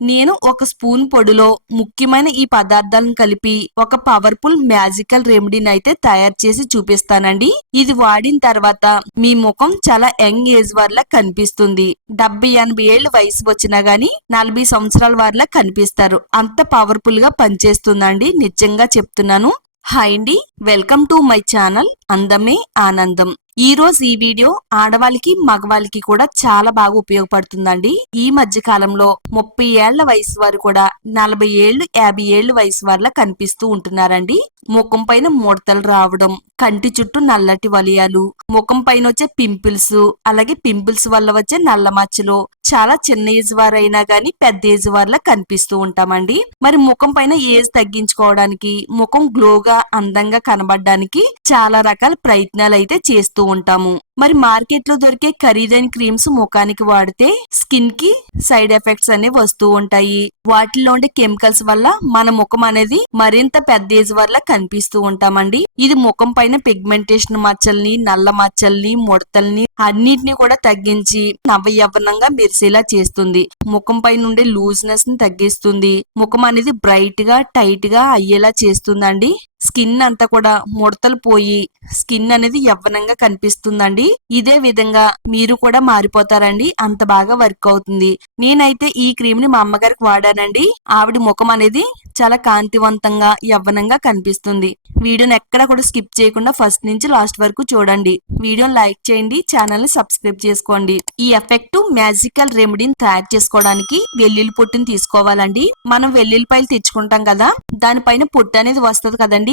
నేను ఒక స్పూన్ పొడిలో ముఖ్యమైన ఈ పదార్థాలను కలిపి ఒక పవర్ఫుల్ మ్యాజికల్ రెమెడీని అయితే తయారు చేసి చూపిస్తానండి. ఇది వాడిన తర్వాత మీ ముఖం చాలా యంగ్ ఏజ్ వారిలా కనిపిస్తుంది. 70-80 ఏళ్ల వయసు వచ్చినా గానీ 40 సంవత్సరాల వారిలా కనిపిస్తారు. అంత పవర్ఫుల్ గా పనిచేస్తుందండి, నిజంగా చెప్తున్నాను. హాయ్ అండి, వెల్కమ్ టు మై ఛానల్ అందమే ఆనందం. ఈ రోజు ఈ వీడియో ఆడవాళ్ళకి మగవాళ్ళకి కూడా చాలా బాగా ఉపయోగపడుతుందండి. ఈ మధ్య కాలంలో 30 ఏళ్ల వయసు వారు కూడా 40 ఏళ్లు 50 ఏళ్ల వయసు వారిలా కనిపిస్తూ ఉంటున్నారండి. ముఖం పైన ముడతలు రావడం, కంటి చుట్టూ నల్లటి వలయాలు, ముఖం పైన వచ్చే పింపుల్స్, అలాగే పింపుల్స్ వల్ల వచ్చే నల్ల మచ్చలు చాలా చిన్న ఏజ్ వారైనా గానీ పెద్ద ఏజ్ వారిలా కనిపిస్తూ ఉంటామండి. మరి ముఖం పైన ఏజ్ తగ్గించుకోవడానికి, ముఖం గ్లోగా అందంగా కనబడడానికి చాలా రకాల ప్రయత్నాలు అయితే చేస్తూ ఉంటాము. మరి మార్కెట్ లో దొరికే ఖరీదైన క్రీమ్స్ ముఖానికి వాడితే స్కిన్ కి సైడ్ ఎఫెక్ట్స్ అనేవి వస్తూ ఉంటాయి. వాటిలో ఉండే కెమికల్స్ వల్ల మన ముఖం అనేది మరింత పెద్ద ఏజ్ వల్ల కనిపిస్తూ ఉంటామండి. ఇది ముఖం పైన పిగ్మెంటేషన్ మచ్చల్ని, నల్ల మచ్చల్ని, ముడతల్ని అన్నిటిని కూడా తగ్గించి నవయవ్వనంగా మెరిసేలా చేస్తుంది. ముఖం పైన ఉండే లూజ్నెస్ ని తగ్గిస్తుంది. ముఖం అనేది బ్రైట్ గా టైట్ గా అయ్యేలా చేస్తుందండి. స్కిన్ అంతా కూడా ముడతలు పోయి స్కిన్ అనేది యవ్వనంగా కనిపిస్తుందండి. ఇదే విధంగా మీరు కూడా మారిపోతారండి, అంత బాగా వర్క్ అవుతుంది. నేనైతే ఈ క్రీమ్ ని మా అమ్మగారికి వాడానండి. ఆవిడ ముఖం అనేది చాలా కాంతివంతంగా యవ్వనంగా కనిపిస్తుంది. వీడియోని ఎక్కడా కూడా స్కిప్ చేయకుండా ఫస్ట్ నుంచి లాస్ట్ వరకు చూడండి. వీడియోని లైక్ చేయండి, ఛానల్ ని సబ్స్క్రైబ్ చేసుకోండి. ఈ ఎఫెక్టివ్ మ్యాజికల్ రెమెడీని తయారు చేసుకోవడానికి వెల్లుల్లి పొట్టుని తీసుకోవాలండి. మనం వెల్లుల్లిపాయలు తెచ్చుకుంటాం కదా, దానిపైన పొట్టు అనేది వస్తుంది కదండి.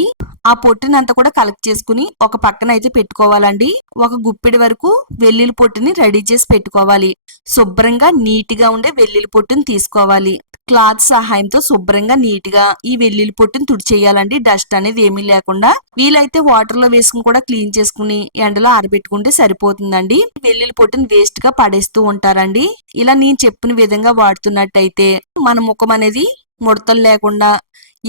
ఆ పొట్టుని అంతా కూడా కలెక్ట్ చేసుకుని ఒక పక్కన అయితే పెట్టుకోవాలండి. ఒక గుప్పెడి వరకు వెల్లుల్లి పొట్టుని రెడీ చేసి పెట్టుకోవాలి. శుభ్రంగా నీట్ గా ఉండే వెల్లుల్లి పొట్టుని తీసుకోవాలి. క్లాత్ సహాయంతో శుభ్రంగా నీట్ గా ఈ వెల్లుల్లి పొట్టుని తుడిచేయాలండి, డస్ట్ అనేది ఏమీ లేకుండా. వీలైతే వాటర్ లో వేసుకుని కూడా క్లీన్ చేసుకుని ఎండలో ఆరబెట్టుకుంటే సరిపోతుందండి. వెల్లుల్లి పొట్టుని వేస్ట్ గా పడేస్తూ ఉంటారండి. ఇలా నేను చెప్పిన విధంగా వాడుతున్నట్టయితే మన ముఖం అనేది ముడతలు లేకుండా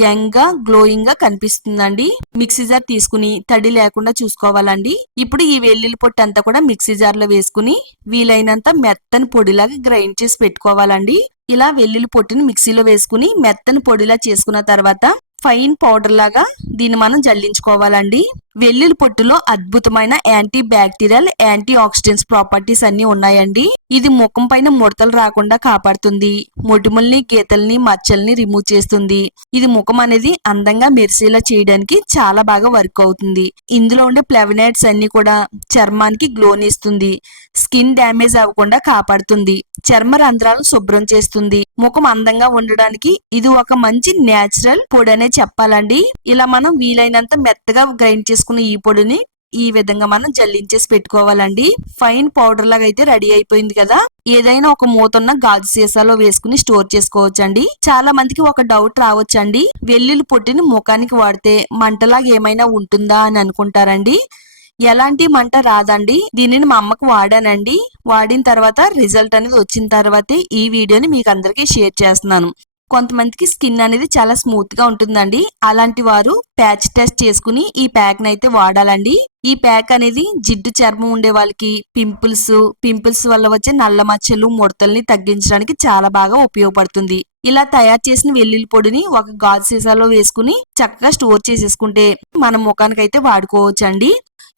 యంగ్ గా గ్లోయింగ్ గా కనిపిస్తుందండి. మిక్సీ జార్ తీసుకుని తడి లేకుండా చూసుకోవాలండి. ఇప్పుడు ఈ వెల్లుల్లి పొట్టు అంతా కూడా మిక్సీ జార్ లో వేసుకుని వీలైనంత మెత్తని పొడిలాగా గ్రైండ్ చేసి పెట్టుకోవాలండి. ఇలా వెల్లుల్లి పొట్టుని మిక్సీలో వేసుకుని మెత్తని పొడిలా చేసుకున్న తర్వాత ఫైన్ పౌడర్ లాగా దీన్ని మనం జల్లించుకోవాలండి. వెల్లుల్లి పొట్టులో అద్భుతమైన antibacterial, antioxidants properties అన్ని ఉన్నాయండి. ఇది ముఖం పైన ముడతలు రాకుండా కాపాడుతుంది. మొటిమల్ని, గీతల్ని, మచ్చల్ని రిమూవ్ చేస్తుంది. ఇది ముఖం అనేది అందంగా మెరిసేలా చేయడానికి చాలా బాగా వర్క్ అవుతుంది. ఇందులో ఉండే ఫ్లేవనాయిడ్స్ అన్ని కూడా చర్మానికి గ్లోని ఇస్తుంది. స్కిన్ డ్యామేజ్ అవ్వకుండా కాపాడుతుంది. చర్మ రంధ్రాలను శుభ్రం చేస్తుంది. ముఖం అందంగా ఉండడానికి ఇది ఒక మంచి నేచురల్ పొడి అనే చెప్పాలండి. ఇలా మనం వీలైనంత మెత్తగా గ్రైండ్ చేసుకున్న ఈ పొడిని ఈ విధంగా మనం జల్లించేసి పెట్టుకోవాలండి. ఫైన్ పౌడర్ లాగా అయితే రెడీ అయిపోయింది కదా. ఏదైనా ఒక మూతన్న గాజు సీసాలో వేసుకుని స్టోర్ చేసుకోవచ్చండి. చాలా మందికి ఒక డౌట్ రావచ్చండి, వెల్లుల్లి పొట్టుని ముఖానికి వాడితే మంటలాగా ఏమైనా ఉంటుందా అని అనుకుంటారండి. ఎలాంటి మంట రాదండి. దీనిని మా అమ్మకు వాడానండి. వాడిన తర్వాత రిజల్ట్ అనేది వచ్చిన తర్వాతే ఈ వీడియోని మీకు అందరికీ షేర్ చేస్తున్నాను. కొంతమందికి స్కిన్ అనేది చాలా స్మూత్ గా ఉంటుందండి. అలాంటి వారు ప్యాచ్ టెస్ట్ చేసుకుని ఈ ప్యాక్ అయితే వాడాలండి. ఈ ప్యాక్ అనేది జిడ్డు చర్మం ఉండే వాళ్ళకి పింపుల్స్ వల్ల వచ్చే నల్ల మచ్చలు, ముడతల్ని తగ్గించడానికి చాలా బాగా ఉపయోగపడుతుంది. ఇలా తయారు చేసిన వెల్లుల్లి పొడిని ఒక గాజు సీసాలో వేసుకుని చక్కగా స్టోర్ చేసేసుకుంటే మన ముఖానికి అయితే వాడుకోవచ్చండి.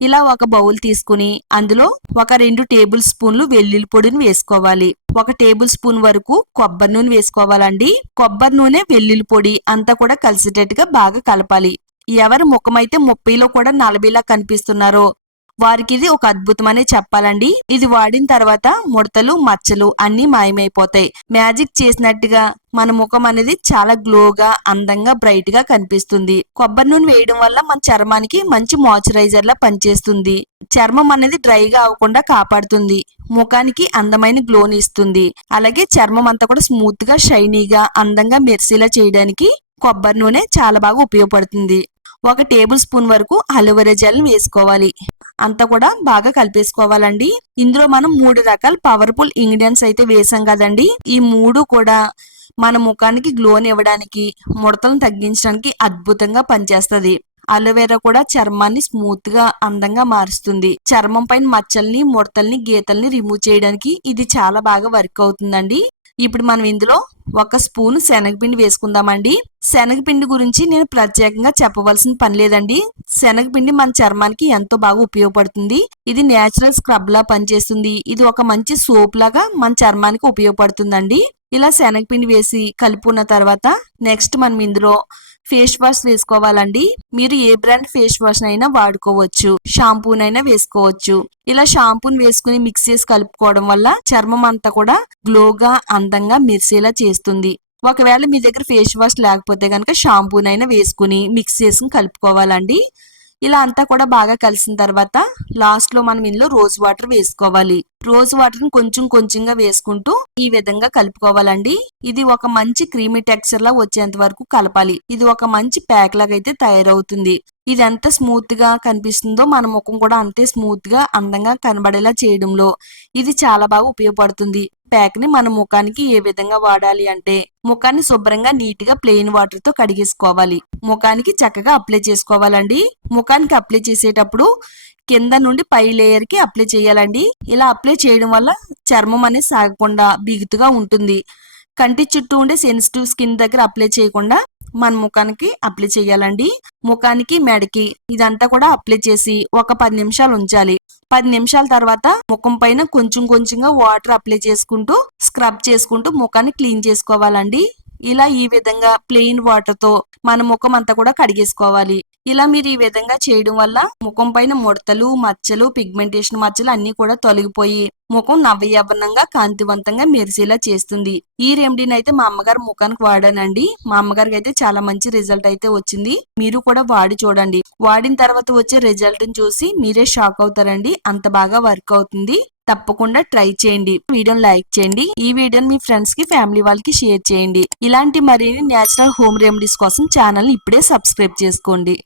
ఇలా ఒక బౌల్ తీసుకుని అందులో ఒక 2 టేబుల్ స్పూన్లు వెల్లుల్లి పొడిని వేసుకోవాలి. 1 టేబుల్ స్పూన్ వరకు కొబ్బరి నూనె వేసుకోవాలండి. కొబ్బరి నూనె, వెల్లుల్లి పొడి అంతా కూడా కలిసేటట్టుగా బాగా కలపాలి. ఎవరి ముఖం అయితే 30లో కూడా 40లా కనిపిస్తున్నారో వారికి ఇది ఒక అద్భుతమనే చెప్పాలండి. ఇది వాడిన తర్వాత ముడతలు, మచ్చలు అన్ని మాయమైపోతాయి. మ్యాజిక్ చేసినట్టుగా మన ముఖం అనేది చాలా గ్లోగా, అందంగా, బ్రైట్ గా కనిపిస్తుంది. కొబ్బరి నూనె వేయడం వల్ల మన చర్మానికి మంచి మాయిశ్చరైజర్ లా పనిచేస్తుంది. చర్మం అనేది డ్రైగా అవ్వకుండా కాపాడుతుంది. ముఖానికి అందమైన గ్లోని ఇస్తుంది. అలాగే చర్మం అంతా కూడా స్మూత్ గా, షైనీగా, అందంగా మెరిసేలా చేయడానికి కొబ్బరి నూనె చాలా బాగా ఉపయోగపడుతుంది. 1 టేబుల్ స్పూన్ వరకు అలోవెరా జెల్ వేసుకోవాలి. అంతా కూడా బాగా కలిపేసుకోవాలండి. ఇందులో మనం 3 రకాల పవర్ఫుల్ ఇంగ్రీడియంట్స్ అయితే వేసాం కదండి. ఈ 3 కూడా మన ముఖానికి గ్లోని ఇవ్వడానికి, ముడతలను తగ్గించడానికి అద్భుతంగా పనిచేస్తుంది. అలోవెరా కూడా చర్మాన్ని స్మూత్ గా, అందంగా మారుస్తుంది. చర్మం పైన మచ్చల్ని, ముడతల్ని, గీతల్ని రిమూవ్ చేయడానికి ఇది చాలా బాగా వర్క్ అవుతుందండి. ఇప్పుడు మనం ఇందులో 1 స్పూన్ శనగపిండి వేసుకుందామండి. శనగపిండి గురించి నేను ప్రత్యేకంగా చెప్పవలసిన పని లేదండి. శనగపిండి మన చర్మానికి ఎంతో బాగా ఉపయోగపడుతుంది. ఇది నేచురల్ స్క్రబ్ లా పనిచేస్తుంది. ఇది ఒక మంచి సోప్ లాగా మన చర్మానికి ఉపయోగపడుతుందండి. ఇలా శనగపిండి వేసి కలుపుకున్న తర్వాత నెక్స్ట్ మనం ఇందులో ఫేస్ వాష్ వేసుకోవాలండి. మీరు ఏ బ్రాండ్ ఫేస్ వాష్ అయినా వాడుకోవచ్చు, షాంపూనైనా వేసుకోవచ్చు. ఇలా షాంపూని వేసుకుని మిక్స్ చేసి కలుపుకోవడం వల్ల చర్మం అంతా కూడా గ్లోగా అందంగా మెరిసేలా చేస్తుంది. ఒకవేళ మీ దగ్గర ఫేస్ వాష్ లేకపోతే కనుక షాంపూనైనా వేసుకుని మిక్స్ చేసి కలుపుకోవాలండి. ఇలా అంతా కూడా బాగా కలిసిన తర్వాత లాస్ట్ లో మనం ఇందులో రోజ్ వాటర్ వేసుకోవాలి. రోజ్ వాటర్ ని కొంచెం కొంచెంగా వేసుకుంటూ ఈ విధంగా కలుపుకోవాలండి. ఇది ఒక మంచి క్రీమీ టెక్స్చర్ లా వచ్చేంత వరకు కలపాలి. ఇది ఒక మంచి ప్యాక్ లాగా అయితే తయారవుతుంది. ఇది ఎంత స్మూత్ గా కనిపిస్తుందో మన ముఖం కూడా అంతే స్మూత్ గా అందంగా కనబడేలా చేయడంలో ఇది చాలా బాగా ఉపయోగపడుతుంది. ప్యాక్ ని మన ముఖానికి ఏ విధంగా వాడాలి అంటే ముఖాన్ని శుభ్రంగా నీట్ గా ప్లెయిన్ వాటర్ తో కడిగేసుకోవాలి. ముఖానికి చక్కగా అప్లై చేసుకోవాలండి. ముఖానికి అప్లై చేసేటప్పుడు కింద నుండి పై లేయర్ కి అప్లై చేయాలండి. ఇలా అప్లై చేయడం వల్ల చర్మం అనేది సాగకుండా బిగుతుగా ఉంటుంది. కంటి చుట్టూ ఉండే సెన్సిటివ్ స్కిన్ దగ్గర అప్లై చేయకుండా మన ముఖానికి అప్లై చేయాలండి. ముఖానికి మెడకి ఇదంతా కూడా అప్లై చేసి ఒక 10 నిమిషాలు ఉంచాలి. 10 నిమిషాల తర్వాత ముఖం పైన కొంచెం కొంచెంగా వాటర్ అప్లై చేసుకుంటూ స్క్రబ్ చేసుకుంటూ ముఖాన్ని క్లీన్ చేసుకోవాలండి. ఇలా ఈ విధంగా ప్లెయిన్ వాటర్ తో మన ముఖం అంతా కూడా కడిగేసుకోవాలి. ఇలా మీరు ఈ విధంగా చేయడం వల్ల ముఖం పైన ముడతలు, మచ్చలు, పిగ్మెంటేషన్ మచ్చలు అన్ని కూడా తొలగిపోయి ముఖం నవ్యవ్వనంగా కాంతివంతంగా మెరిసేలా చేస్తుంది. ఈ రెమెడీని అయితే మా అమ్మగారు ముఖానికి వాడానండి. మా అమ్మగారికి అయితే చాలా మంచి రిజల్ట్ అయితే వచ్చింది. మీరు కూడా వాడి చూడండి. వాడిన తర్వాత వచ్చే రిజల్ట్ ని చూసి మీరే షాక్ అవుతారండి. అంత బాగా వర్క్ అవుతుంది. తప్పకుండా ట్రై చేయండి. వీడియోని లైక్ చేయండి. ఈ వీడియోని మీ ఫ్రెండ్స్ కి, ఫ్యామిలీ వాళ్ళకి షేర్ చేయండి. ఇలాంటి మరిన్ని నేచురల్ హోమ్ రెమెడీస్ కోసం ఛానల్ ని ఇప్పుడే సబ్స్క్రైబ్ చేసుకోండి.